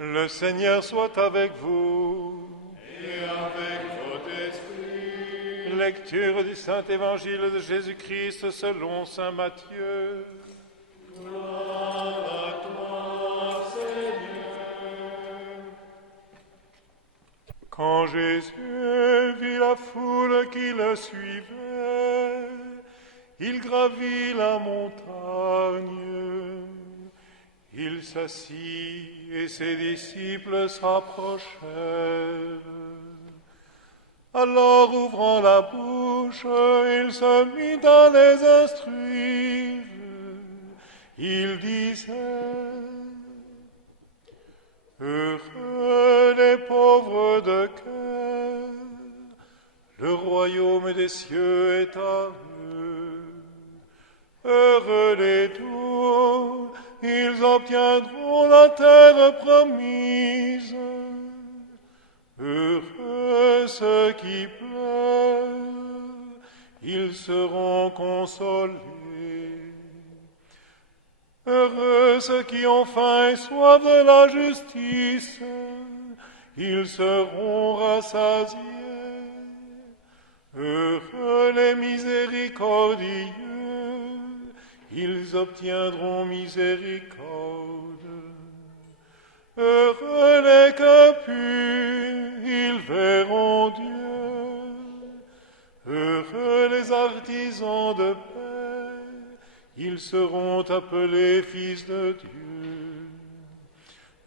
Le Seigneur soit avec vous. Et avec votre esprit. Lecture du Saint-Évangile de Jésus-Christ selon saint Matthieu. Gloire à toi, Seigneur. Quand Jésus vit la foule qui le suivait, il gravit la montagne. Il s'assit et ses disciples s'approchèrent. Alors, ouvrant la bouche, il se mit à les instruire. Il disait: Heureux les pauvres de cœur, le royaume des cieux est à eux. Heureux les doux, ils obtiendront la terre promise. Heureux ceux qui pleurent, ils seront consolés. Heureux ceux qui ont faim et soif de la justice, ils seront rassasiés. Heureux les miséricordieux, ils obtiendront miséricorde. Heureux les cœurs purs, ils verront Dieu. Heureux les artisans de paix, ils seront appelés fils de Dieu.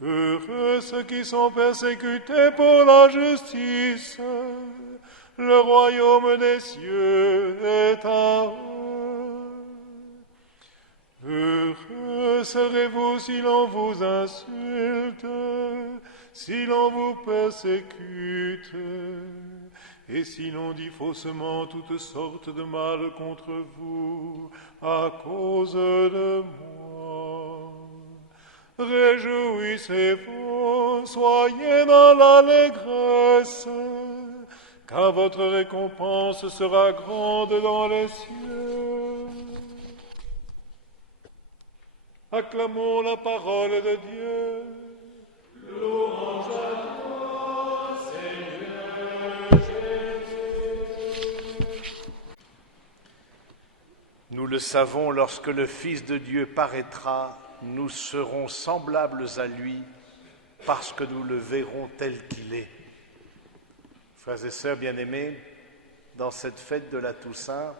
Heureux ceux qui sont persécutés pour la justice, le royaume des cieux est à eux. Heureux serez-vous si l'on vous insulte, si l'on vous persécute, et si l'on dit faussement toutes sortes de mal contre vous à cause de moi. Réjouissez-vous, soyez dans l'allégresse, car votre récompense sera grande dans les cieux. Acclamons la parole de Dieu. Louange à toi, Seigneur Jésus. Nous le savons, lorsque le Fils de Dieu paraîtra, nous serons semblables à lui, parce que nous le verrons tel qu'il est. Frères et sœurs bien-aimés, dans cette fête de la Toussaint,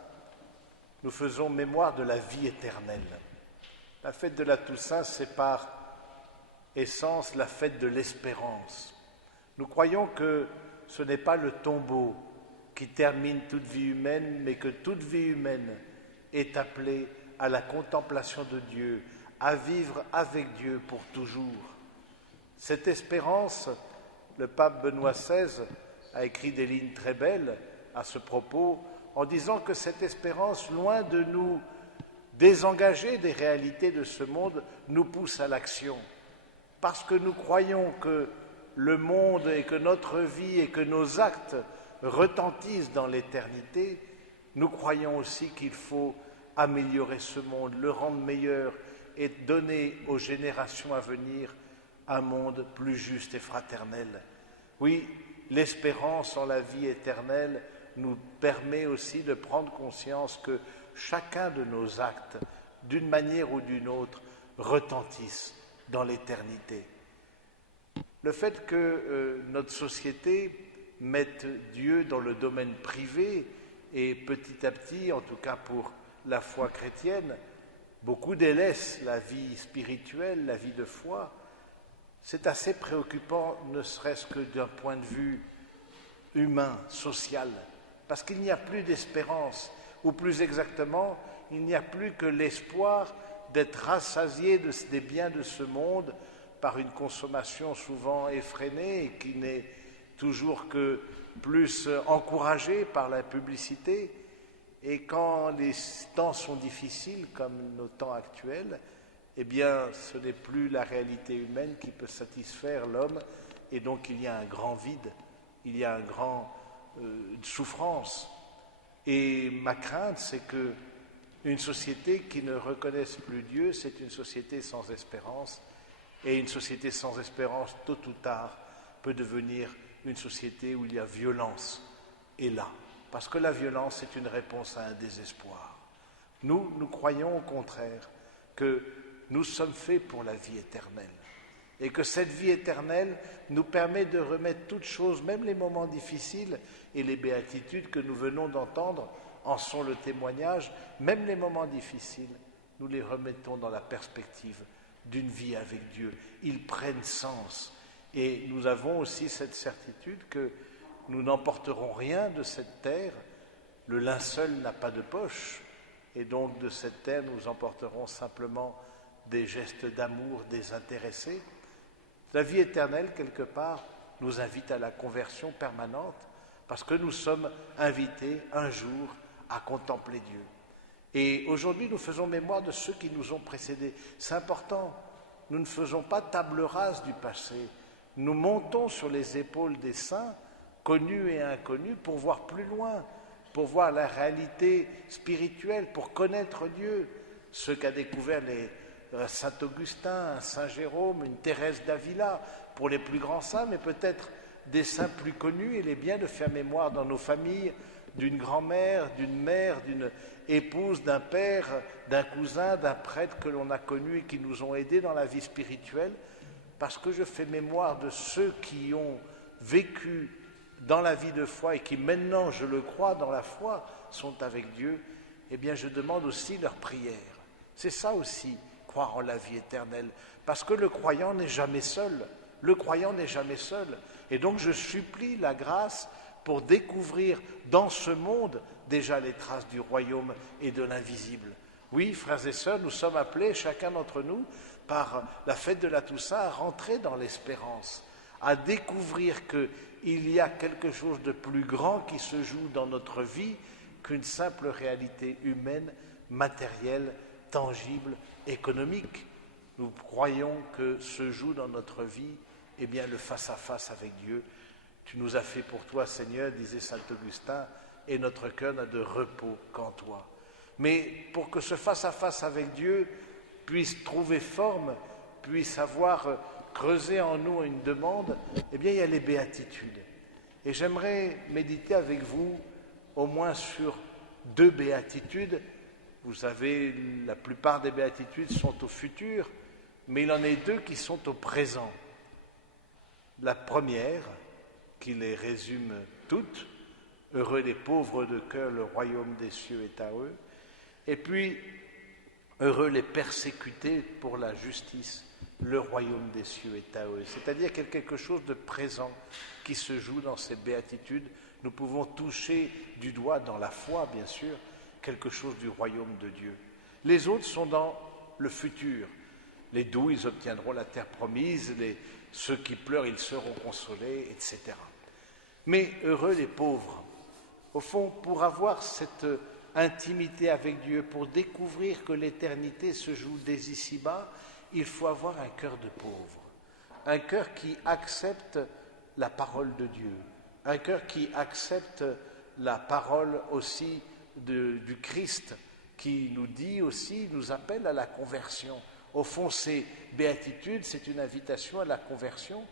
nous faisons mémoire de la vie éternelle. La fête de la Toussaint, c'est par essence la fête de l'espérance. Nous croyons que ce n'est pas le tombeau qui termine toute vie humaine, mais que toute vie humaine est appelée à la contemplation de Dieu, à vivre avec Dieu pour toujours. Cette espérance, le pape Benoît XVI a écrit des lignes très belles à ce propos, en disant que cette espérance, loin de nous désengager des réalités de ce monde, nous pousse à l'action. Parce que nous croyons que le monde et que notre vie et que nos actes retentissent dans l'éternité, nous croyons aussi qu'il faut améliorer ce monde, le rendre meilleur et donner aux générations à venir un monde plus juste et fraternel. Oui, l'espérance en la vie éternelle nous permet aussi de prendre conscience que chacun de nos actes, d'une manière ou d'une autre, retentissent dans l'éternité. Le fait que notre société mette Dieu dans le domaine privé et petit à petit, en tout cas pour la foi chrétienne, beaucoup délaissent la vie spirituelle, la vie de foi, c'est assez préoccupant, ne serait-ce que d'un point de vue humain, social, parce qu'il n'y a plus d'espérance, ou plus exactement, il n'y a plus que l'espoir d'être rassasié des biens de ce monde par une consommation souvent effrénée et qui n'est toujours que plus encouragée par la publicité. Et quand les temps sont difficiles, comme nos temps actuels, eh bien, ce n'est plus la réalité humaine qui peut satisfaire l'homme, et donc il y a un grand vide, il y a un grand souffrance. Et ma crainte, c'est qu'une société qui ne reconnaisse plus Dieu, c'est une société sans espérance, Et une société sans espérance, tôt ou tard, peut devenir une société où il y a violence. Et là, parce que la violence est une réponse à un désespoir. Nous croyons au contraire que nous sommes faits pour la vie éternelle. Et que cette vie éternelle nous permet de remettre toutes choses, même les moments difficiles, et les béatitudes que nous venons d'entendre en sont le témoignage, même les moments difficiles, nous les remettons dans la perspective d'une vie avec Dieu. Ils prennent sens. Et nous avons aussi cette certitude que nous n'emporterons rien de cette terre. Le linceul n'a pas de poche. Et donc de cette terre, nous emporterons simplement des gestes d'amour désintéressés. La vie éternelle, quelque part, nous invite à la conversion permanente parce que nous sommes invités un jour à contempler Dieu. Et aujourd'hui, nous faisons mémoire de ceux qui nous ont précédés. C'est important. Nous ne faisons pas table rase du passé. Nous montons sur les épaules des saints, connus et inconnus, pour voir plus loin, pour voir la réalité spirituelle, pour connaître Dieu. Ce qu'a découvert Saint Augustin, un Saint Jérôme, une Thérèse d'Avila, pour les plus grands saints, mais peut-être des saints plus connus. Il est bien de faire mémoire dans nos familles d'une grand-mère, d'une mère, d'une épouse, d'un père, d'un cousin, d'un prêtre que l'on a connu et qui nous ont aidés dans la vie spirituelle, parce que je fais mémoire de ceux qui ont vécu dans la vie de foi et qui maintenant, je le crois, dans la foi, sont avec Dieu. Eh bien, je demande aussi leur prière. C'est ça aussi, croire en la vie éternelle, parce que le croyant n'est jamais seul. Le croyant n'est jamais seul. Et donc, je supplie la grâce pour découvrir dans ce monde déjà les traces du royaume et de l'invisible. Oui, frères et sœurs, nous sommes appelés, chacun d'entre nous, par la fête de la Toussaint, à rentrer dans l'espérance, à découvrir qu'il y a quelque chose de plus grand qui se joue dans notre vie qu'une simple réalité humaine, matérielle, tangible, économique. Nous croyons que se joue dans notre vie, eh bien, le face-à-face avec Dieu. Tu nous as fait pour toi, Seigneur, disait saint Augustin, et notre cœur n'a de repos qu'en toi. Mais pour que ce face-à-face avec Dieu puisse trouver forme, puisse avoir creusé en nous une demande, eh bien, il y a les béatitudes. Et j'aimerais méditer avec vous au moins sur 2 béatitudes. Vous savez, la plupart des béatitudes sont au futur, mais il en est 2 qui sont au présent. La première, qui les résume toutes, « Heureux les pauvres de cœur, le royaume des cieux est à eux ». Et puis, « Heureux les persécutés pour la justice, le royaume des cieux est à eux ». C'est-à-dire qu'il y a quelque chose de présent qui se joue dans ces béatitudes. Nous pouvons toucher du doigt, dans la foi bien sûr, quelque chose du royaume de Dieu. Les autres sont dans le futur. Les doux, ils obtiendront la terre promise, ceux qui pleurent, ils seront consolés, etc. Mais heureux les pauvres. Au fond, pour avoir cette intimité avec Dieu, pour découvrir que l'éternité se joue dès ici-bas, il faut avoir un cœur de pauvre, un cœur qui accepte la parole de Dieu, un cœur qui accepte la parole aussi du Christ, qui nous dit aussi, nous appelle à la conversion. Au fond, ces béatitudes, c'est une invitation à la conversion.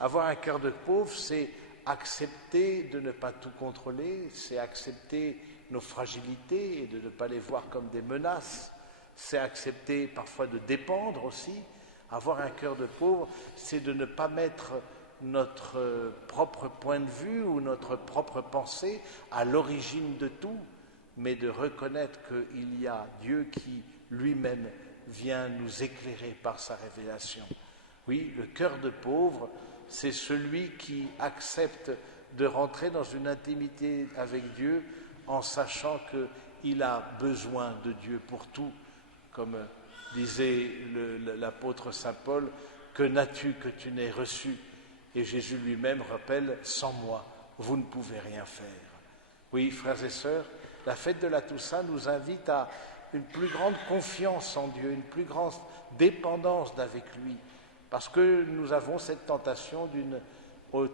Avoir un cœur de pauvre, c'est accepter de ne pas tout contrôler, c'est accepter nos fragilités et de ne pas les voir comme des menaces, c'est accepter parfois de dépendre aussi. Avoir un cœur de pauvre, c'est de ne pas mettre notre propre point de vue ou notre propre pensée à l'origine de tout, mais de reconnaître qu'il y a Dieu qui lui-même vient nous éclairer par sa révélation. Oui, le cœur de pauvre, c'est celui qui accepte de rentrer dans une intimité avec Dieu en sachant qu'il a besoin de Dieu pour tout. Comme disait l'apôtre saint Paul, « Que n'as-tu que tu n'aies reçu ?» Et Jésus lui-même rappelle « Sans moi, vous ne pouvez rien faire. » Oui, frères et sœurs, la fête de la Toussaint nous invite à une plus grande confiance en Dieu, une plus grande dépendance d'avec lui, parce que nous avons cette tentation d'une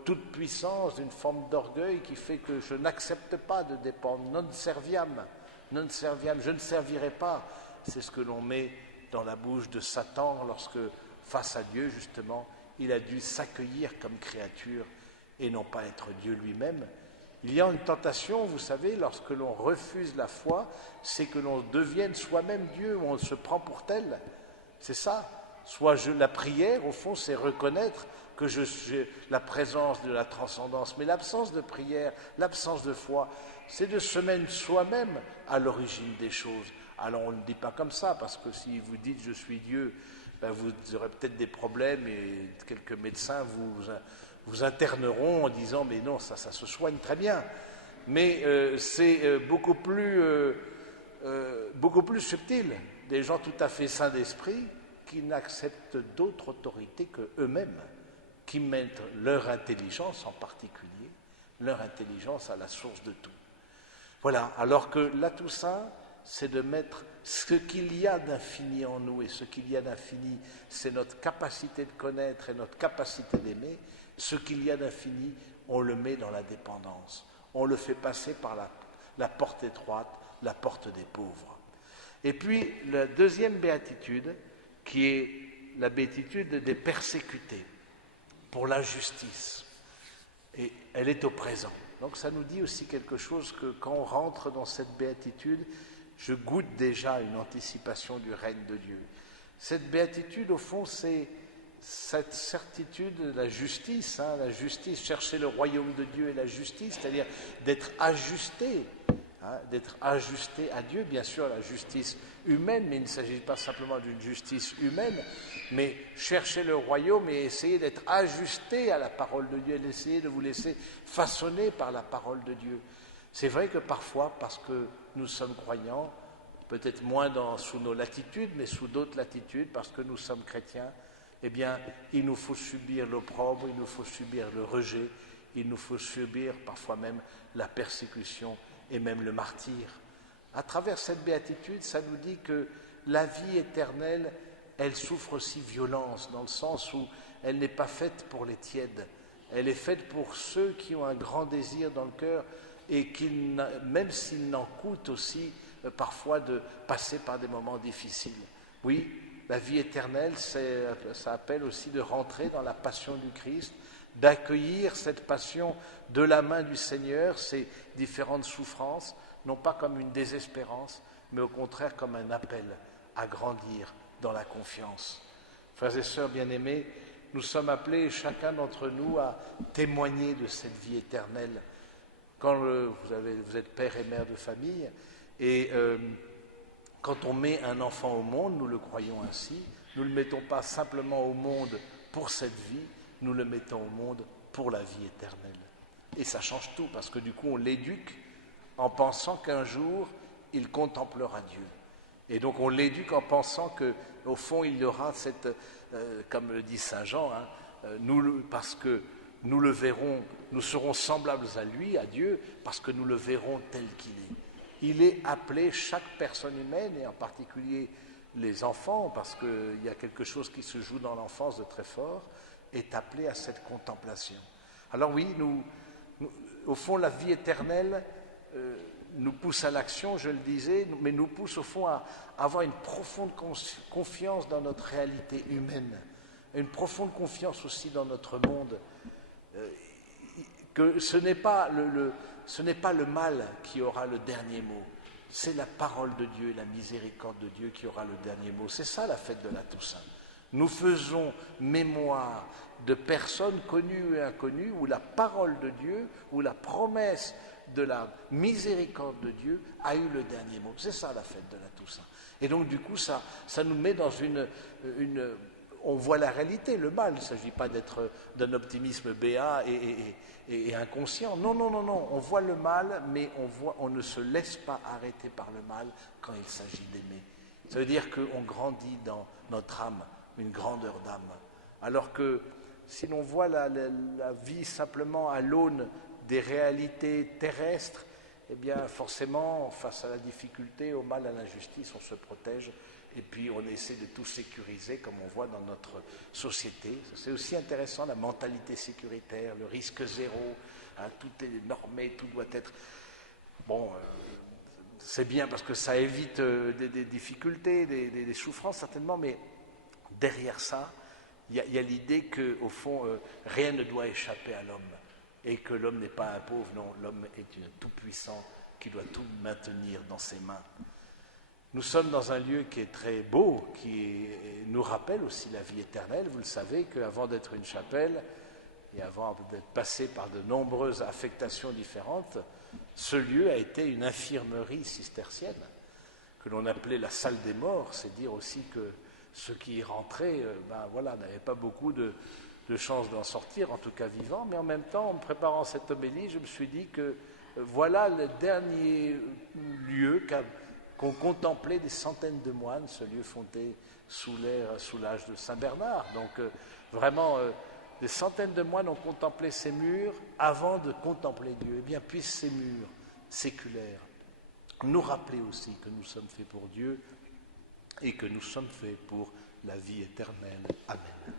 toute-puissance, d'une forme d'orgueil qui fait que je n'accepte pas de dépendre. Non serviam, je ne servirai pas. C'est ce que l'on met dans la bouche de Satan lorsque face à Dieu, justement, il a dû s'accueillir comme créature et non pas être Dieu lui-même. Il y a une tentation, vous savez, lorsque l'on refuse la foi, c'est que l'on devienne soi-même Dieu, on se prend pour tel. C'est ça. La prière, au fond, c'est reconnaître que j'ai la présence de la transcendance. Mais l'absence de prière, l'absence de foi, c'est de se mettre soi-même à l'origine des choses. Alors on ne le dit pas comme ça, parce que si vous dites « je suis Dieu », ben vous aurez peut-être des problèmes et quelques médecins vous interneront en disant « mais non, ça se soigne très bien ». Mais c'est beaucoup plus subtil. Des gens tout à fait sains d'esprit qui n'acceptent d'autre autorité qu'eux-mêmes, qui mettent leur intelligence en particulier, leur intelligence à la source de tout. Voilà, alors que la Toussaint, c'est de mettre ce qu'il y a d'infini en nous, et ce qu'il y a d'infini, c'est notre capacité de connaître et notre capacité d'aimer. Ce qu'il y a d'infini, on le met dans la dépendance. On le fait passer par la porte étroite, la porte des pauvres. Et puis, la deuxième béatitude, qui est la béatitude des persécutés, pour la justice. Et elle est au présent. Donc ça nous dit aussi quelque chose que quand on rentre dans cette béatitude, je goûte déjà une anticipation du règne de Dieu. Cette béatitude, au fond, c'est cette certitude de la justice, la justice, chercher le royaume de Dieu et la justice, c'est-à-dire d'être ajusté à Dieu, bien sûr la justice humaine, mais il ne s'agit pas simplement d'une justice humaine, mais chercher le royaume et essayer d'être ajusté à la parole de Dieu, et essayer de vous laisser façonner par la parole de Dieu. C'est vrai que parfois, parce que nous sommes croyants, peut-être moins sous nos latitudes, mais sous d'autres latitudes, parce que nous sommes chrétiens, eh bien, il nous faut subir l'opprobre, il nous faut subir le rejet, il nous faut subir parfois même la persécution et même le martyre. À travers cette béatitude, ça nous dit que la vie éternelle, elle souffre aussi violence, dans le sens où elle n'est pas faite pour les tièdes, elle est faite pour ceux qui ont un grand désir dans le cœur et qui, même s'il n'en coûte aussi parfois de passer par des moments difficiles. Oui, la vie éternelle, ça appelle aussi de rentrer dans la passion du Christ, d'accueillir cette passion de la main du Seigneur, ces différentes souffrances, non pas comme une désespérance, mais au contraire comme un appel à grandir dans la confiance. Frères et sœurs bien-aimés, nous sommes appelés, chacun d'entre nous, à témoigner de cette vie éternelle. Quand vous êtes père et mère de famille, et quand on met un enfant au monde, nous le croyons ainsi, nous ne le mettons pas simplement au monde pour cette vie, nous le mettons au monde pour la vie éternelle. Et ça change tout, parce que du coup, on l'éduque en pensant qu'un jour, il contemplera Dieu. Et donc, on l'éduque en pensant qu'au fond, il y aura cette, comme le dit saint Jean, parce que nous le verrons, nous serons semblables à lui, à Dieu, parce que nous le verrons tel qu'il est. Il est appelé, chaque personne humaine, et en particulier les enfants, parce qu'il y a quelque chose qui se joue dans l'enfance de très fort, est appelé à cette contemplation. Alors oui, au fond, la vie éternelle nous pousse à l'action, je le disais, mais nous pousse au fond à avoir une profonde confiance dans notre réalité humaine, une profonde confiance aussi dans notre monde, que ce n'est pas le mal qui aura le dernier mot, c'est la parole de Dieu, la miséricorde de Dieu qui aura le dernier mot. C'est ça la fête de la Toussaint. Nous faisons mémoire de personnes connues et inconnues où la parole de Dieu, où la promesse de la miséricorde de Dieu a eu le dernier mot. C'est ça la fête de la Toussaint. Et donc du coup, ça nous met dans on voit la réalité, le mal. Il ne s'agit pas d'être d'un optimisme béat et inconscient. Non, on voit le mal, mais on ne se laisse pas arrêter par le mal quand il s'agit d'aimer. Ça veut dire qu'on grandit dans notre âme, une grandeur d'âme. Alors que si l'on voit la vie simplement à l'aune des réalités terrestres, eh bien forcément, face à la difficulté, au mal, à l'injustice, on se protège et puis on essaie de tout sécuriser comme on voit dans notre société. C'est aussi intéressant, la mentalité sécuritaire, le risque zéro, tout est normé, tout doit être... Bon, c'est bien parce que ça évite des difficultés, des souffrances certainement, mais derrière ça, Il y a l'idée qu'au fond, rien ne doit échapper à l'homme et que l'homme n'est pas un pauvre, non, l'homme est un tout-puissant qui doit tout maintenir dans ses mains. Nous sommes dans un lieu qui est très beau, qui nous rappelle aussi la vie éternelle. Vous le savez qu'avant d'être une chapelle et avant d'être passé par de nombreuses affectations différentes, ce lieu a été une infirmerie cistercienne que l'on appelait la salle des morts. C'est dire aussi que ceux qui y rentraient n'avaient pas beaucoup de chances d'en sortir, en tout cas vivants. Mais en même temps, en me préparant cette homélie, je me suis dit que voilà le dernier lieu qu'ont contemplé des centaines de moines, ce lieu fondé sous l'âge de Saint Bernard. Donc vraiment, des centaines de moines ont contemplé ces murs avant de contempler Dieu. Eh bien, puissent ces murs séculaires nous rappeler aussi que nous sommes faits pour Dieu et que nous sommes faits pour la vie éternelle. Amen.